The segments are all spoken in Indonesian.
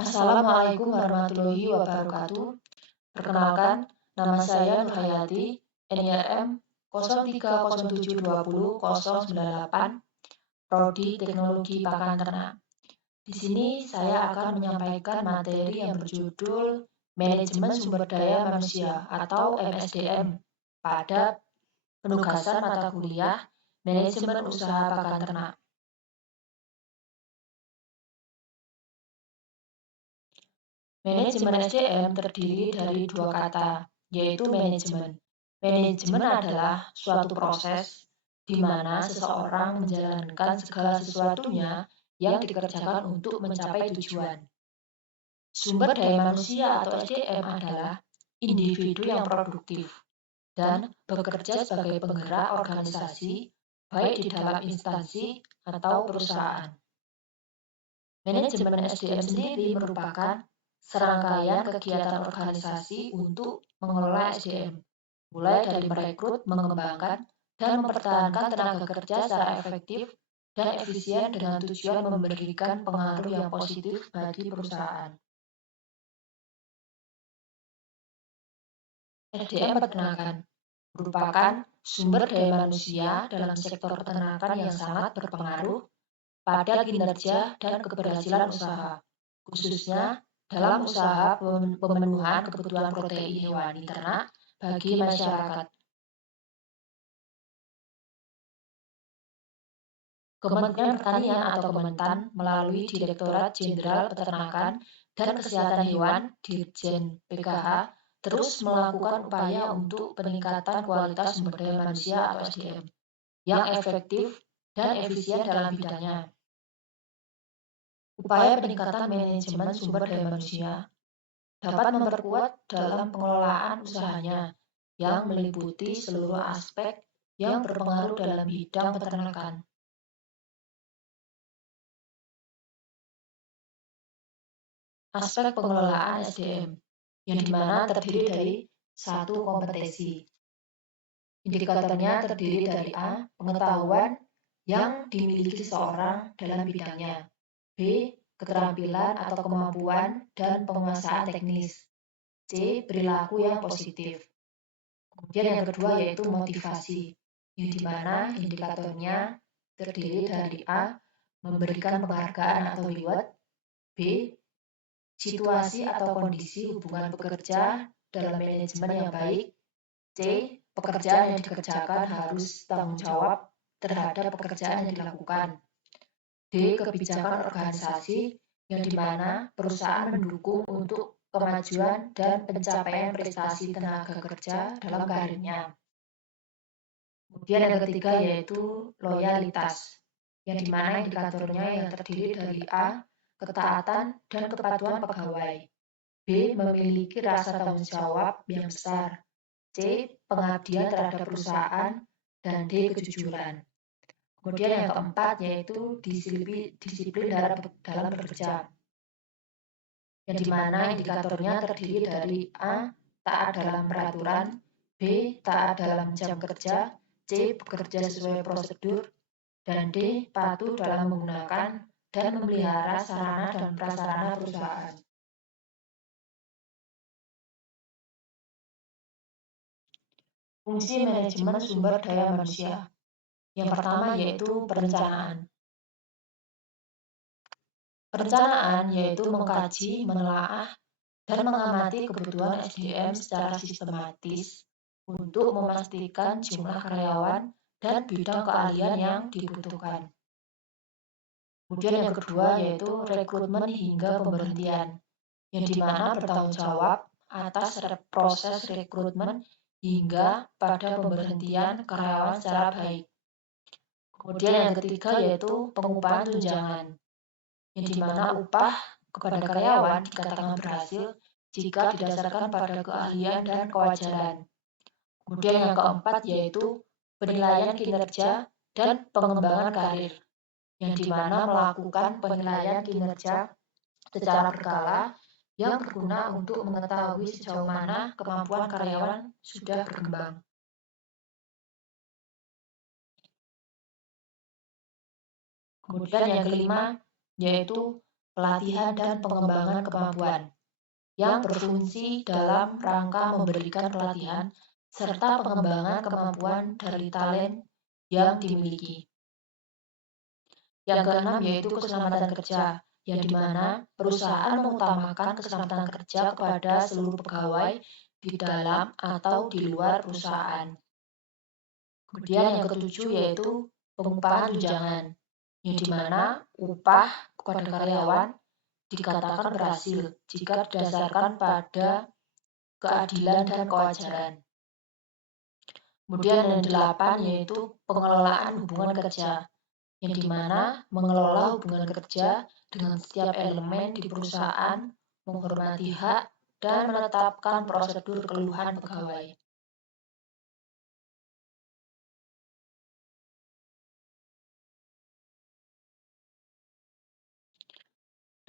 Assalamualaikum warahmatullahi wabarakatuh. Perkenalkan, nama saya Nur Hayati, NIRM 0307200098, Prodi Teknologi Pakan Ternak. Di sini saya akan menyampaikan materi yang berjudul Manajemen Sumber Daya Manusia atau MSDM pada penugasan mata kuliah Manajemen Usaha Pakan Ternak. Manajemen SDM terdiri dari dua kata, yaitu manajemen. Manajemen adalah suatu proses di mana seseorang menjalankan segala sesuatunya yang dikerjakan untuk mencapai tujuan. Sumber daya manusia atau SDM adalah individu yang produktif dan bekerja sebagai penggerak organisasi, baik di dalam instansi atau perusahaan. Manajemen SDM sendiri merupakan serangkaian kegiatan organisasi untuk mengelola SDM, mulai dari merekrut, mengembangkan, dan mempertahankan tenaga kerja secara efektif dan efisien dengan tujuan memberikan pengaruh yang positif bagi perusahaan. SDM peternakan merupakan sumber daya manusia dalam sektor peternakan yang sangat berpengaruh pada kinerja dan keberhasilan usaha, khususnya dalam usaha pemenuhan kebutuhan protein hewani ternak bagi masyarakat. Kementerian Pertanian atau Kementan melalui Direktorat Jenderal Peternakan dan Kesehatan Hewan Dirjen PKH terus melakukan upaya untuk peningkatan kualitas sumber daya manusia atau SDM yang efektif dan efisien dalam bidangnya. Upaya peningkatan manajemen sumber daya manusia dapat memperkuat dalam pengelolaan usahanya yang meliputi seluruh aspek yang berpengaruh dalam bidang peternakan. Aspek pengelolaan SDM yang dimana terdiri dari satu kompetensi. Indikatornya terdiri dari A. Pengetahuan yang dimiliki seseorang dalam bidangnya. B. Keterampilan atau kemampuan dan penguasaan teknis. C. Perilaku yang positif. Kemudian yang kedua yaitu motivasi, yang dimana indikatornya terdiri dari A. Memberikan penghargaan atau reward. B. Situasi atau kondisi hubungan pekerja dalam manajemen yang baik. C. Pekerjaan yang dikerjakan harus tanggung jawab terhadap pekerjaan yang dilakukan. D. Kebijakan organisasi yang dimana perusahaan mendukung untuk kemajuan dan pencapaian prestasi tenaga kerja dalam karirnya. Kemudian yang ketiga yaitu loyalitas, yang dimana indikatornya yang terdiri dari A. Ketaatan dan kepatuhan pegawai. B. Memiliki rasa tanggung jawab yang besar. C. Pengabdian terhadap perusahaan. Dan D. Kejujuran. Kemudian yang keempat yaitu disiplin dalam bekerja, yang dimana indikatornya terdiri dari A. Taat dalam peraturan. B. Taat dalam jam kerja. C. Bekerja sesuai prosedur. Dan D. Patuh dalam menggunakan dan memelihara sarana dan prasarana perusahaan. Fungsi manajemen sumber daya manusia. Yang pertama yaitu perencanaan. Perencanaan yaitu mengkaji, menelaah, dan mengamati kebutuhan SDM secara sistematis untuk memastikan jumlah karyawan dan bidang keahlian yang dibutuhkan. Kemudian yang kedua yaitu rekrutmen hingga pemberhentian, yang dimana bertanggung jawab atas proses rekrutmen hingga pada pemberhentian karyawan secara baik. Kemudian yang ketiga yaitu pengupahan tunjangan, yang dimana upah kepada karyawan dikatakan berhasil jika didasarkan pada keahlian dan kewajaran. Kemudian yang keempat yaitu penilaian kinerja dan pengembangan karir, yang dimana melakukan penilaian kinerja secara berkala yang berguna untuk mengetahui sejauh mana kemampuan karyawan sudah berkembang. Kemudian yang kelima yaitu pelatihan, dan pengembangan kemampuan yang berfungsi dalam rangka memberikan pelatihan serta pengembangan kemampuan dari talent yang dimiliki. Yang keenam yaitu keselamatan kerja, yang di mana perusahaan mengutamakan keselamatan kerja kepada seluruh pegawai di dalam atau di luar perusahaan. Kemudian yang ketujuh yaitu pengupahan tunjangan, yang di mana upah kepada karyawan dikatakan berhasil jika didasarkan pada keadilan dan kewajaran. Kemudian yang delapan yaitu pengelolaan hubungan kerja, yang di mana mengelola hubungan kerja dengan setiap elemen di perusahaan, menghormati hak, dan menetapkan prosedur keluhan pegawai.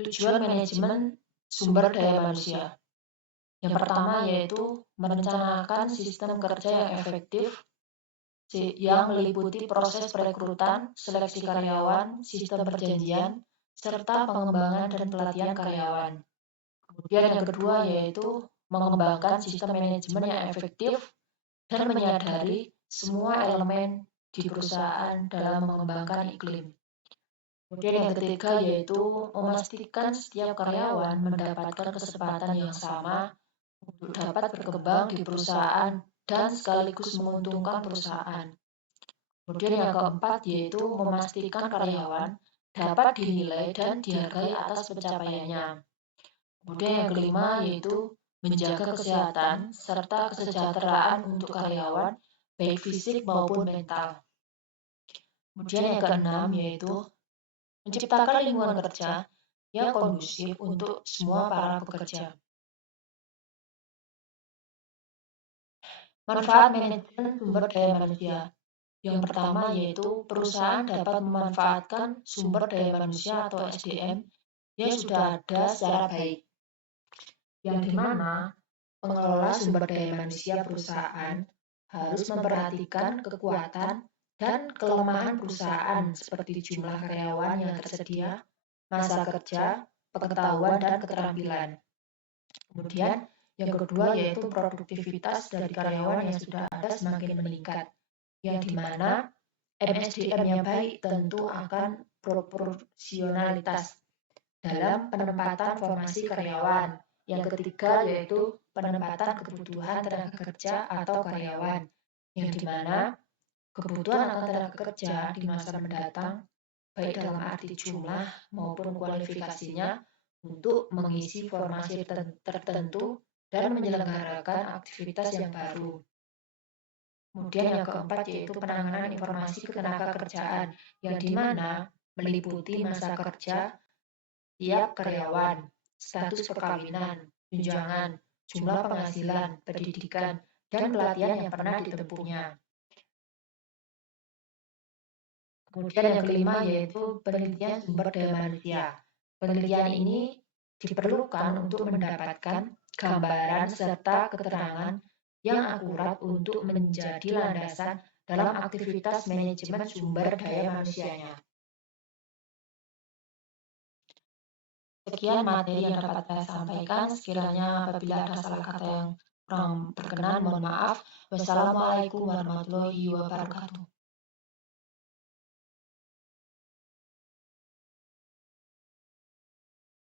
Tujuan manajemen sumber daya manusia. Yang pertama yaitu merencanakan sistem kerja yang efektif, yang meliputi proses perekrutan, seleksi karyawan, sistem perjanjian, serta pengembangan dan pelatihan karyawan. Kemudian yang kedua yaitu mengembangkan sistem manajemen yang efektif dan menyadari semua elemen di perusahaan dalam mengembangkan iklim. Kemudian yang ketiga yaitu memastikan setiap karyawan mendapatkan kesempatan yang sama untuk dapat berkembang di perusahaan dan sekaligus menguntungkan perusahaan. Kemudian yang keempat yaitu memastikan karyawan dapat dinilai dan dihargai atas pencapaiannya. Kemudian yang kelima yaitu menjaga kesehatan serta kesejahteraan untuk karyawan, baik fisik maupun mental. Kemudian yang keenam yaitu menciptakan lingkungan kerja yang kondusif untuk semua para pekerja. Manfaat manajemen sumber daya manusia. Yang pertama yaitu perusahaan dapat memanfaatkan sumber daya manusia atau SDM yang sudah ada secara baik. Yang dimana pengelola sumber daya manusia perusahaan harus memperhatikan kekuatan dan kelemahan perusahaan seperti jumlah karyawan yang tersedia, masa kerja, pengetahuan, dan keterampilan. Kemudian yang kedua yaitu produktivitas dari karyawan yang sudah ada semakin meningkat, yang dimana MSDM yang baik tentu akan proporsionalitas dalam penempatan formasi karyawan. Yang ketiga yaitu penempatan kebutuhan tenaga kerja atau karyawan, yang dimana kebutuhan akan tenaga kerja di masa mendatang baik dalam arti jumlah maupun kualifikasinya untuk mengisi formasi tertentu dan menyelenggarakan aktivitas yang baru. Kemudian yang keempat yaitu penanganan informasi ketenaga kerjaan, yang dimana meliputi masa kerja tiap karyawan, status perkawinan, tunjangan, jumlah penghasilan, pendidikan, dan pelatihan yang pernah ditempuhnya. Kemudian yang kelima yaitu penelitian sumber daya manusia. Penelitian ini diperlukan untuk mendapatkan gambaran serta keterangan yang akurat untuk menjadi landasan dalam aktivitas manajemen sumber daya manusianya. Sekian materi yang dapat saya sampaikan. Sekiranya apabila ada salah kata yang kurang berkenan, mohon maaf. Wassalamualaikum warahmatullahi wabarakatuh.